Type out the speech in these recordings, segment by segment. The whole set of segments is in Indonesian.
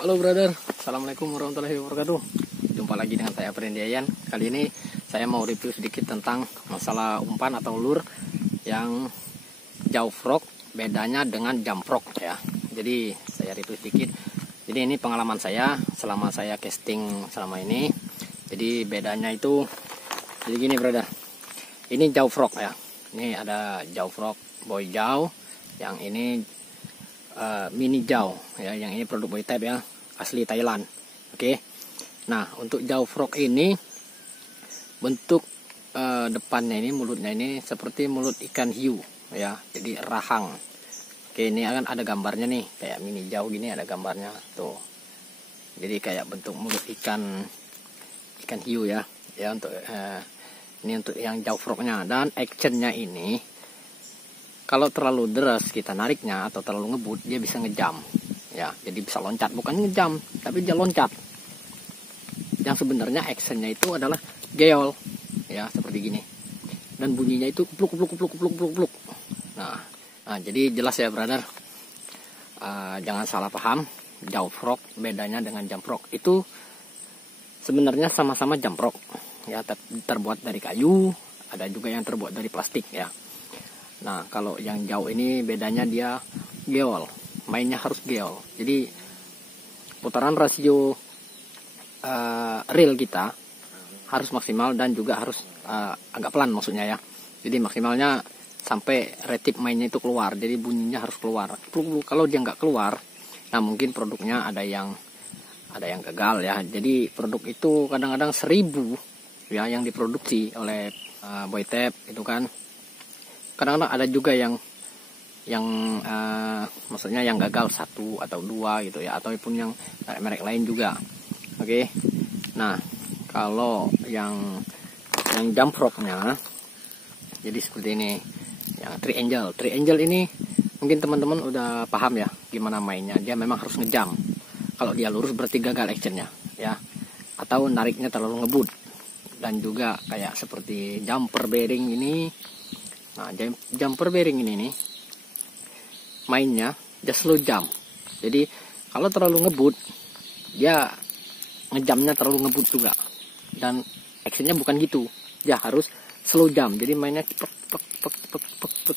Halo brother, assalamualaikum warahmatullahi wabarakatuh. Jumpa lagi dengan saya Prendiayan. Kali ini saya mau review sedikit tentang masalah umpan atau lure yang jauh frog, bedanya dengan jamprok ya. Jadi saya review sedikit. Jadi ini pengalaman saya selama saya casting selama ini. Jadi bedanya itu, jadi gini brother. Ini jauh frog ya. Ini ada jauh frog, boy jauh. Yang ini mini jauh ya, yang ini produk boy type ya, asli Thailand. Oke. Nah, untuk jauh frog ini bentuk depannya ini, mulutnya ini seperti mulut ikan hiu ya, jadi rahang. Oke, ini akan ada gambarnya nih, kayak mini jauh gini ada gambarnya tuh. Jadi kayak bentuk mulut ikan hiu ya. Ya untuk ini untuk yang jauh frognya. Dan actionnya ini, kalau terlalu deras kita nariknya atau terlalu ngebut, dia bisa ngejam ya, jadi bisa loncat, bukan ngejam tapi dia loncat. Yang sebenarnya actionnya itu adalah geol ya, seperti gini, dan bunyinya itu kupluk kupluk kupluk kupluk kupluk kupluk. Nah, jadi jelas ya brother, jangan salah paham. Jauh frog bedanya dengan jamprok itu sebenarnya sama-sama jamprok ya, terbuat dari kayu, ada juga yang terbuat dari plastik ya. Nah, kalau yang jauh ini bedanya dia geol, mainnya harus geol. Jadi putaran rasio reel kita harus maksimal dan juga harus agak pelan maksudnya ya. Jadi maksimalnya sampai retip mainnya itu keluar, jadi bunyinya harus keluar. Kalau dia nggak keluar, nah mungkin produknya ada yang gagal ya. Jadi produk itu kadang-kadang 1000 ya yang diproduksi oleh boy type itu kan. Kadang-kadang ada juga yang maksudnya yang gagal 1 atau 2 gitu ya, ataupun yang merek lain juga. Oke. Nah, kalau yang jamproknya jadi seperti ini. Yang triangle ini mungkin teman-teman udah paham ya gimana mainnya. Dia memang harus ngejam. Kalau dia lurus berarti gagal actionnya ya. Atau nariknya terlalu ngebut. Dan juga kayak seperti jumper bearing ini. Nah, jumper bearing ini nih mainnya dia slow jump. Jadi kalau terlalu ngebut, dia ngejamnya terlalu ngebut juga. Dan actionnya bukan gitu. Dia harus slow jump. Jadi mainnya pek,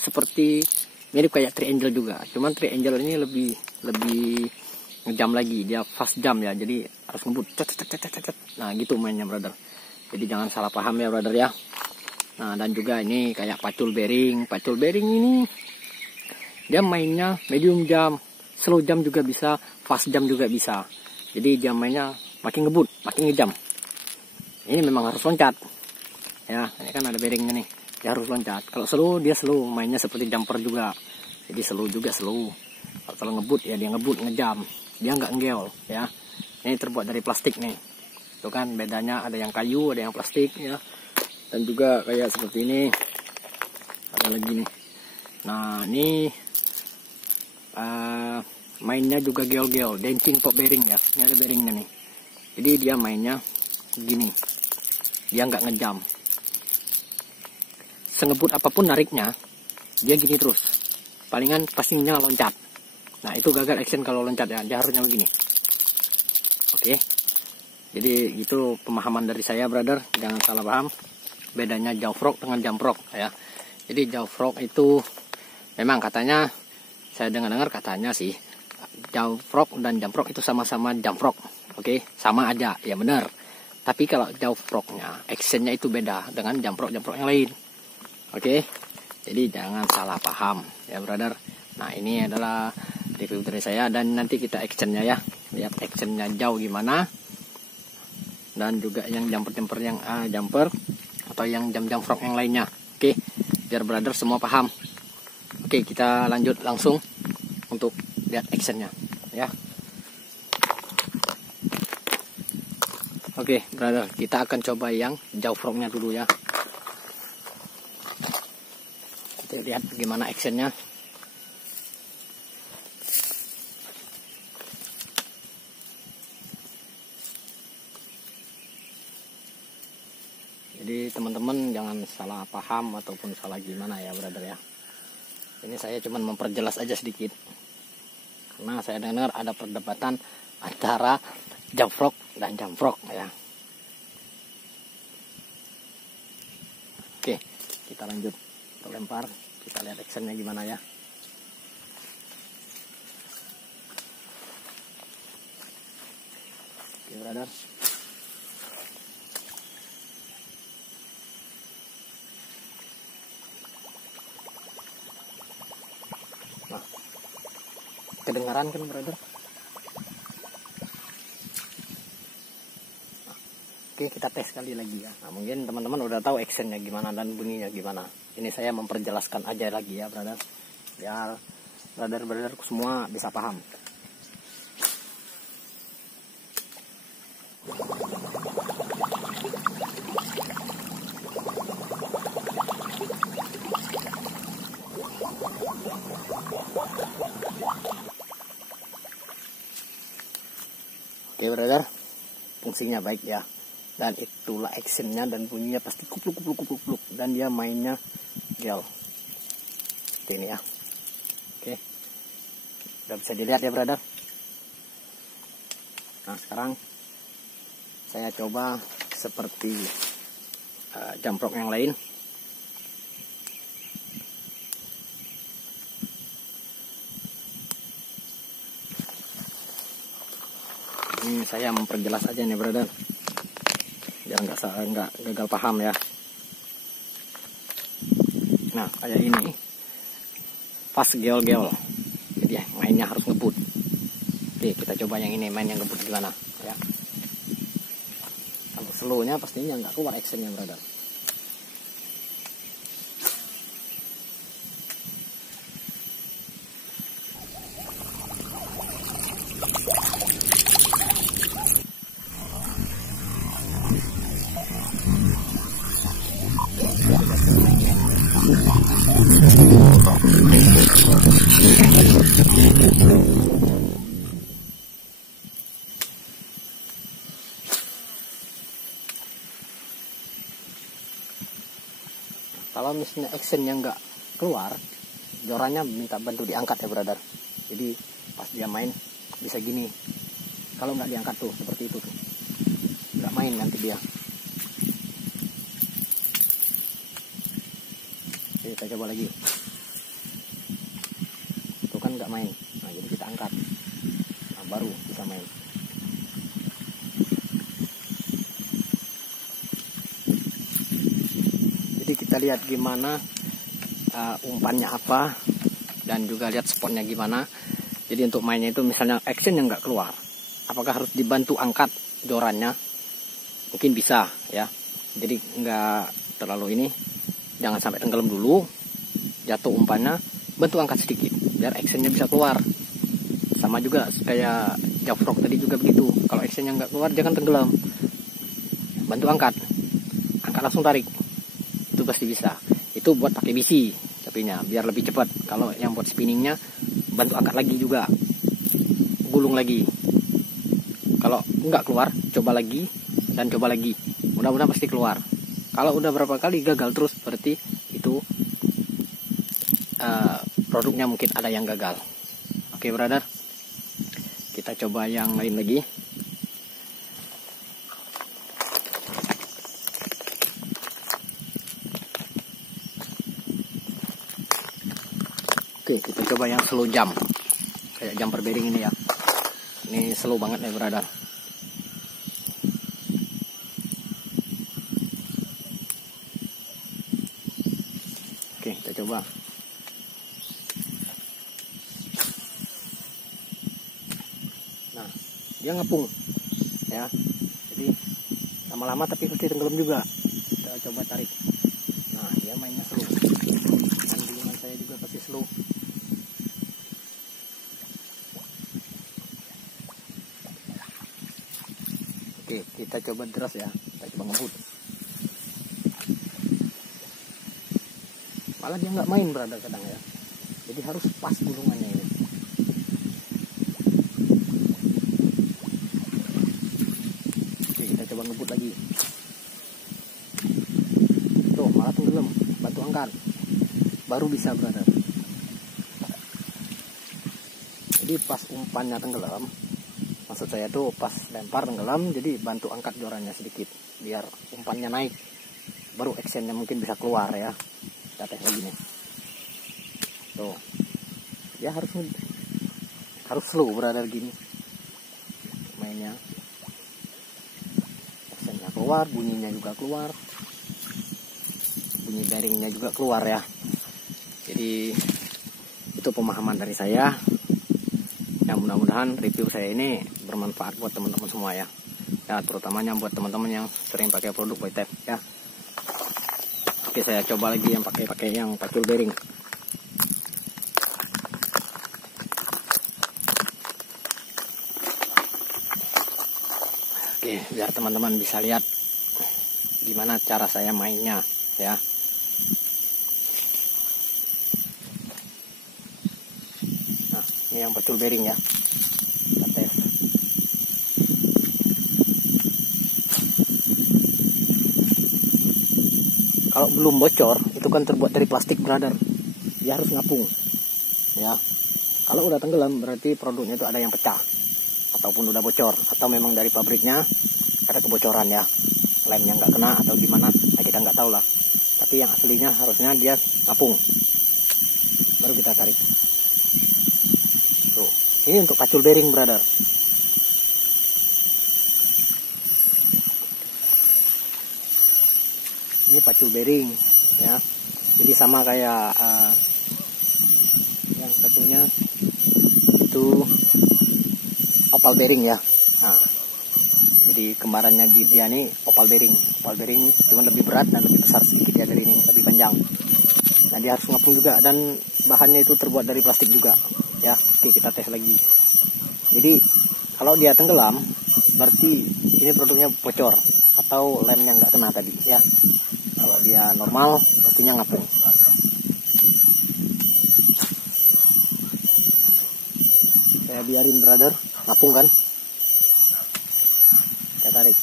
seperti mirip kayak triangle juga. Cuman triangle ini lebih ngejam lagi. Dia fast jump ya. Jadi harus ngebut. Nah, gitu mainnya brother. Jadi jangan salah paham ya brother ya. Nah, dan juga ini kayak pacul bearing. Pacul bearing ini dia mainnya medium jump, slow jump juga bisa, fast jump juga bisa. Jadi dia mainnya makin ngebut, makin ngejam. Ini memang harus loncat. Ya, ini kan ada bearingnya nih. Dia harus loncat. Kalau slow dia slow, mainnya seperti jumper juga. Jadi slow juga slow. Kalau ngebut ya dia ngebut, ngejam. Dia nggak ngeol ya. Ini terbuat dari plastik nih. Itu kan bedanya, ada yang kayu, ada yang plastik ya. Dan juga kayak seperti ini ada lagi nih. Nah, ini mainnya juga geol-geol, dancing pop bearing ya. Ini ada bearingnya nih. Jadi dia mainnya gini, dia nggak ngejam. Sengebut apapun nariknya, dia gini terus. Palingan pastinya loncat. Nah, itu gagal action kalau loncat ya. Dia harusnya begini. Oke. Jadi itu pemahaman dari saya brother, jangan salah paham. Bedanya jauh frog dengan jamprok ya. Jadi jauh frog itu memang katanya, saya dengar katanya sih, jauh frog dan jamprok itu sama-sama jamprok. Oke, sama aja ya, benar. Tapi kalau jauh frognya actionnya itu beda dengan jamprok yang lain. Oke. Jadi jangan salah paham ya brother. Nah, ini adalah review dari saya, dan nanti kita actionnya ya. Lihat actionnya jauh gimana. Dan juga yang jumper yang jumper atau yang jam frog yang lainnya. Oke, biar brother semua paham. Oke, kita lanjut langsung untuk lihat actionnya ya. Oke brother, kita akan coba yang jauh frognya dulu ya. Kita lihat gimana actionnya. Jadi teman-teman jangan salah paham ataupun salah gimana ya brother ya. Ini saya cuma memperjelas aja sedikit. Karena saya dengar ada perdebatan antara jawfrog dan jamfrog ya. Oke, kita lanjut untuk lempar. Kita lihat actionnya gimana ya. Oke, brother. Nah, kedengaran kan, brother? Oke, kita tes sekali lagi ya. Nah, mungkin teman-teman udah tahu actionnya gimana dan bunyinya gimana. Ini saya memperjelaskan aja lagi ya, brother. Biar brother-brother semua bisa paham. Oke, brother. Fungsinya baik ya. Dan itulah actionnya dan bunyinya pasti kupluk kupluk kupluk kupluk, dan dia mainnya gel seperti ini ya. Oke, udah bisa dilihat ya, brother. Nah, sekarang saya coba seperti jamprok yang lain. Ini saya memperjelas aja nih, brother, biar nggak gagal paham ya. Nah, kayak ini pas gel-gel, jadi ya, mainnya harus ngebut. Oke, kita coba yang ini, main yang ngebut gimana ya. Kalau slownya pastinya nggak keluar actionnya, brother. Kalau misalnya actionnya nggak keluar, jorannya minta bantu diangkat ya, brother. Jadi pas dia main bisa gini. Kalau nggak diangkat tuh seperti itu tuh, nggak main nanti dia. Oke, kita coba lagi. Itu kan nggak main. Nah, jadi kita angkat. Nah, baru bisa main. Jadi kita lihat gimana umpannya apa, dan juga lihat spotnya gimana. Jadi untuk mainnya itu misalnya action yang nggak keluar, apakah harus dibantu angkat jorannya? Mungkin bisa ya. Jadi nggak terlalu ini, jangan sampai tenggelam dulu, jatuh umpannya, bantu angkat sedikit biar actionnya bisa keluar. Sama juga kayak jawfrog tadi juga begitu. Kalau actionnya nggak keluar jangan tenggelam, bantu angkat langsung tarik, itu pasti bisa. Itu buat pakai bisi tapinya biar lebih cepat. Kalau yang buat spinningnya bantu angkat lagi juga, gulung lagi. Kalau nggak keluar, coba lagi dan coba lagi, mudah-mudahan pasti keluar. Kalau udah berapa kali gagal terus, berarti itu produknya mungkin ada yang gagal. Oke, brother, kita coba yang lain lagi. Oke, kita coba yang slow jump, kayak jumper bearing ini ya. Ini slow banget nih, brother. Oke, kita coba. Nah, dia ngepung ya. Jadi lama-lama tapi pasti tenggelam juga. Kita coba tarik. Nah, dia mainnya slow. Handlingan saya juga pasti slow. Oke, kita coba deras ya. Kita coba ngebut. Malah dia nggak main, brother, kadang ya. Jadi harus pas gulungannya ini. Oke, kita coba ngebut lagi. Tuh, malah tenggelam. Bantu angkat. Baru bisa, brother. Jadi pas umpannya tenggelam, Maksud saya tuh pas lempar tenggelam, jadi bantu angkat jorannya sedikit biar umpannya naik, baru actionnya mungkin bisa keluar ya. Kita tes lagi nih. Tuh, ya harus slow brother gini mainnya. Actionnya keluar, bunyinya juga keluar, bunyi bearingnya juga keluar ya. Jadi itu pemahaman dari saya. Yang mudah-mudahan review saya ini bermanfaat buat teman-teman semua ya. Ya, terutamanya buat teman-teman yang sering pakai produk Voitech ya. Oke, saya coba lagi yang pakai yang pacul bearing. Oke, biar teman-teman bisa lihat gimana cara saya mainnya ya. Nah, ini yang pacul bearing ya. Kita tes. Kalau belum bocor, itu kan terbuat dari plastik brother. Dia harus ngapung ya. Kalau udah tenggelam berarti produknya itu ada yang pecah ataupun udah bocor, atau memang dari pabriknya ada kebocoran ya, lemnya nggak kena atau gimana, nah kita nggak tahu lah. Tapi yang aslinya harusnya dia ngapung, baru kita tarik. Tuh, ini untuk pacul bearing brother. Ini pacul bearing ya, jadi sama kayak yang satunya itu opal bearing ya. Nah, jadi kembarannya dia nih opal bearing cuma lebih berat dan lebih besar sedikit ya dari ini, lebih panjang. Nah, dia harus ngapung juga dan bahannya itu terbuat dari plastik juga ya. Oke, kita tes lagi. Jadi kalau dia tenggelam berarti ini produknya bocor atau lemnya nggak kena tadi ya. Kalau dia normal pastinya ngapung. Saya biarin brother ngapung kan. Saya tarik.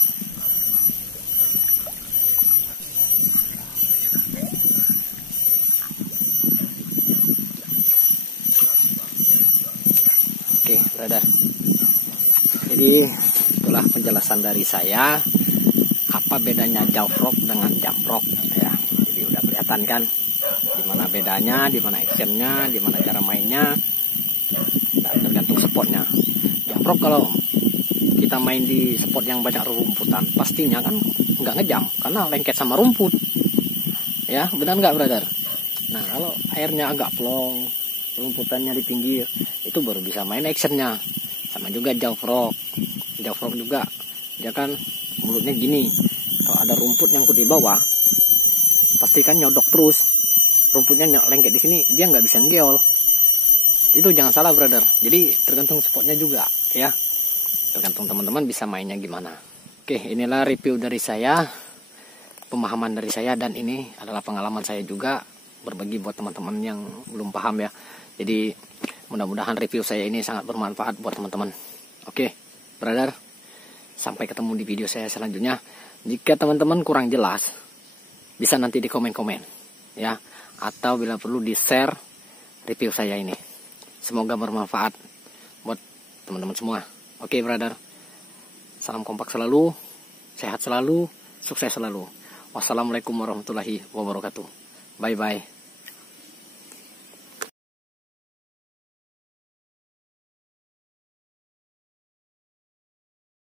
Oke brother, jadi itulah penjelasan dari saya apa bedanya Jaw Frog dengan Jamfrog ya. Jadi udah kelihatan kan dimana bedanya, dimana actionnya, dimana cara mainnya, dan tergantung spotnya. Jamfrog kalau kita main di spot yang banyak rumputan pastinya kan nggak ngejam karena lengket sama rumput ya, benar nggak brother? Nah, kalau airnya agak plong, rumputannya di pinggir, itu baru bisa main actionnya. Sama juga Jaw Frog juga dia kan mulutnya gini, kalau ada rumput nyangkut di bawah pasti kan nyodok terus, rumputnya lengket di sini, dia nggak bisa ngeol. Itu jangan salah brother. Jadi tergantung spotnya juga ya, tergantung teman-teman bisa mainnya gimana. Oke, inilah review dari saya, pemahaman dari saya, dan ini adalah pengalaman saya juga berbagi buat teman-teman yang belum paham ya. Jadi mudah-mudahan review saya ini sangat bermanfaat buat teman-teman. Oke brother, sampai ketemu di video saya selanjutnya. Jika teman-teman kurang jelas, bisa nanti di komen-komen ya, atau bila perlu di share review saya ini. Semoga bermanfaat buat teman-teman semua. Oke brother, salam kompak selalu, sehat selalu, sukses selalu. Wassalamualaikum warahmatullahi wabarakatuh. Bye bye.